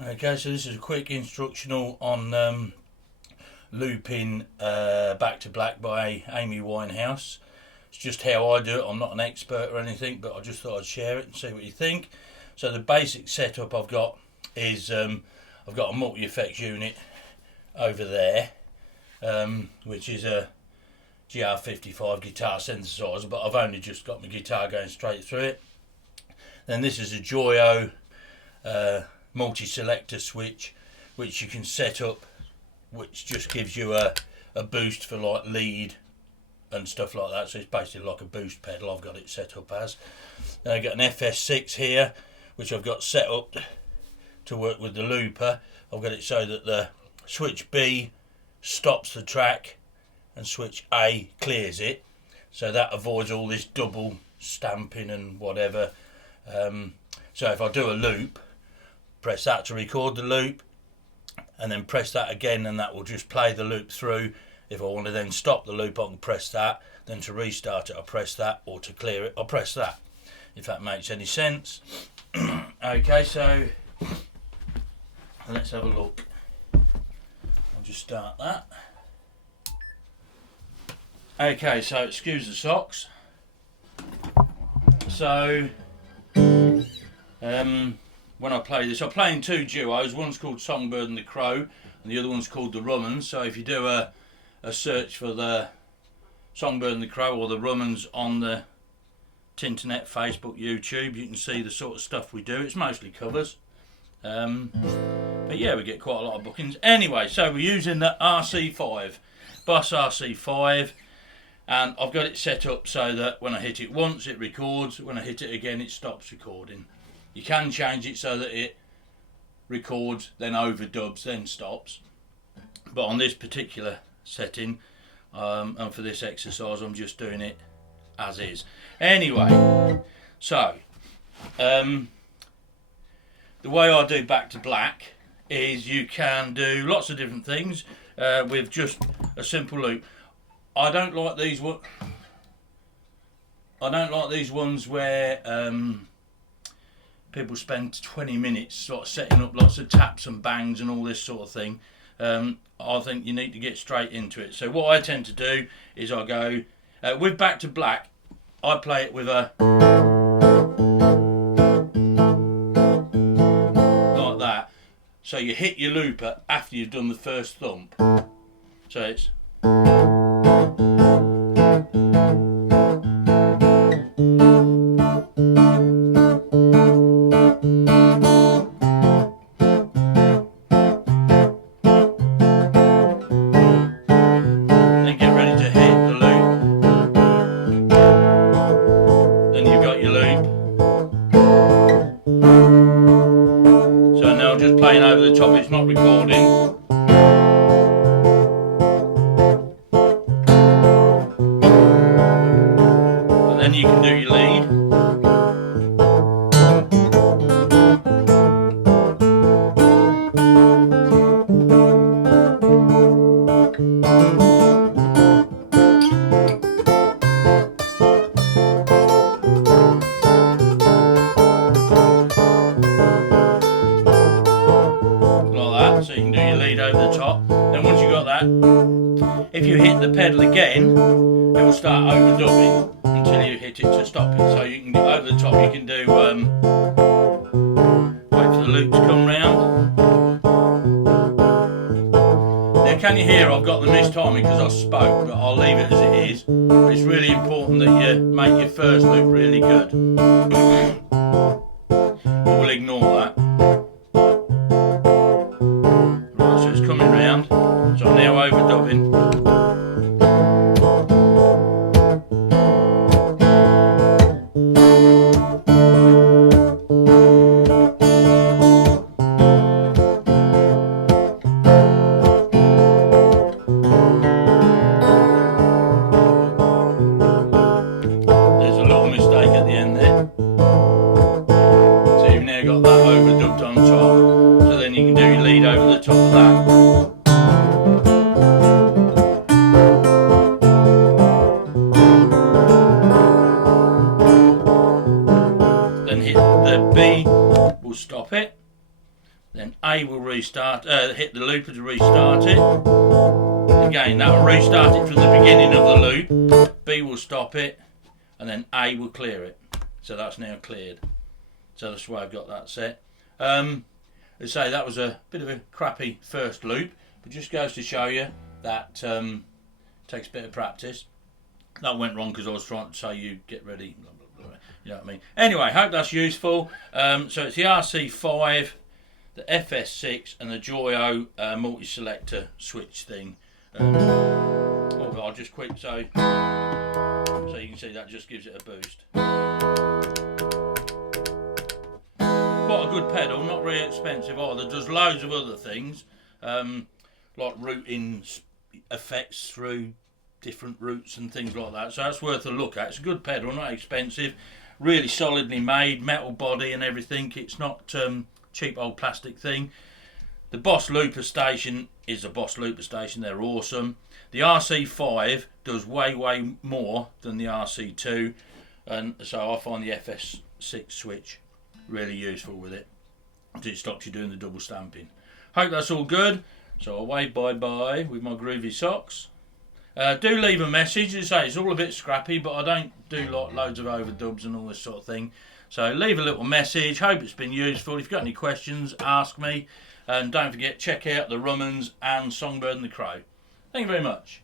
Okay, so this is a quick instructional on looping Back to Black by Amy Winehouse. It's just how I do it. I'm not an expert or anything, but I just thought I'd share it and see what you think. So the basic setup I've got is I've got a multi-effects unit over there, which is a GR-55 guitar synthesizer, but I've only just got my guitar going straight through it. Then this is a Joyo multi-selector switch, which you can set up, which just gives you a boost for like lead and stuff like that. So it's basically like a boost pedal. I've got it set up as. Then I've got an FS6 here, which I've got set up to work with the looper. I've got it so that the switch B stops the track and switch A clears it, so that avoids all this double stamping and whatever. So if I do a loop, press that to record the loop, and then press that again, and that will just play the loop through. If I want to then stop the loop, I can press that. Then to restart it, I press that, or to clear it, I press that, if that makes any sense. Okay, so let's have a look. I'll just start that. Okay, so excuse the socks. So when I play this, I play in two duos. One's called Songbird and the Crow, and the other one's called the Rummans. So if you do a search for the Songbird and the Crow or the Rummans on the Tinternet, Facebook, YouTube, you can see the sort of stuff we do. It's mostly covers. But yeah, we get quite a lot of bookings. Anyway, so we're using the RC-5, Boss RC-5, and I've got it set up so that when I hit it once, it records. When I hit it again, it stops recording. You can change it so that it records, then overdubs, then stops. But on this particular setting, and for this exercise, I'm just doing it as is. Anyway, so the way I do Back to Black is you can do lots of different things with just a simple loop. I don't like these ones where people spend 20 minutes sort of setting up lots of taps and bangs and all this sort of thing. I think you need to get straight into it. So what I tend to do is I go with Back to Black. I play it with a like that. So you hit your looper after you've done the first thump. So it's playing over the top, it's not recording. And then you can do your lead. So you can do your lead over the top. Then once you've got that, if you hit the pedal again, it will start overdubbing until you hit it to stop it. So you can over the top, you can do wait for the loop to come round. Now can you hear I've got the mistiming because I spoke, but I'll leave it as it is. But it's really important that you make your first loop really good. But we'll ignore that. So I'm now overdubbing. There's a little mistake at the end there. So you've now got that overdubbed on top. So then you can do your lead over the top of that. B will stop it, Then A will restart, hit the looper to restart it. Again, that will restart it from the beginning of the loop. B will stop it, and then A will clear it. So that's now cleared. So that's why I've got that set. As I say, that was a bit of a crappy first loop, but just goes to show you that takes a bit of practice. That went wrong because I was trying to say you get ready, blah, blah, blah, you know what I mean. Anyway, hope that's useful. So it's the RC-5, the FS6 and the Joyo multi-selector switch thing. I'll just quick so you can see that just gives it a boost. Quite a good pedal, not really expensive either. Does loads of other things, like routing effects through different routes and things like that. So that's worth a look at. It's a good pedal, not expensive, really solidly made, metal body and everything. It's not cheap old plastic thing. The Boss Looper Station is a Boss Looper Station. They're awesome. The RC-5 does way more than the RC-2, and so I find the FS6 switch really useful with it. It stops you doing the double stamping. Hope that's all good. So I'll wave bye-bye with my groovy socks. Do leave a message. As I say, it's all a bit scrappy, but I don't do like loads of overdubs and all this sort of thing. So leave a little message. Hope it's been useful. If you've got any questions, ask me. And don't forget, check out the Rummans and Songbird and the Crow. Thank you very much.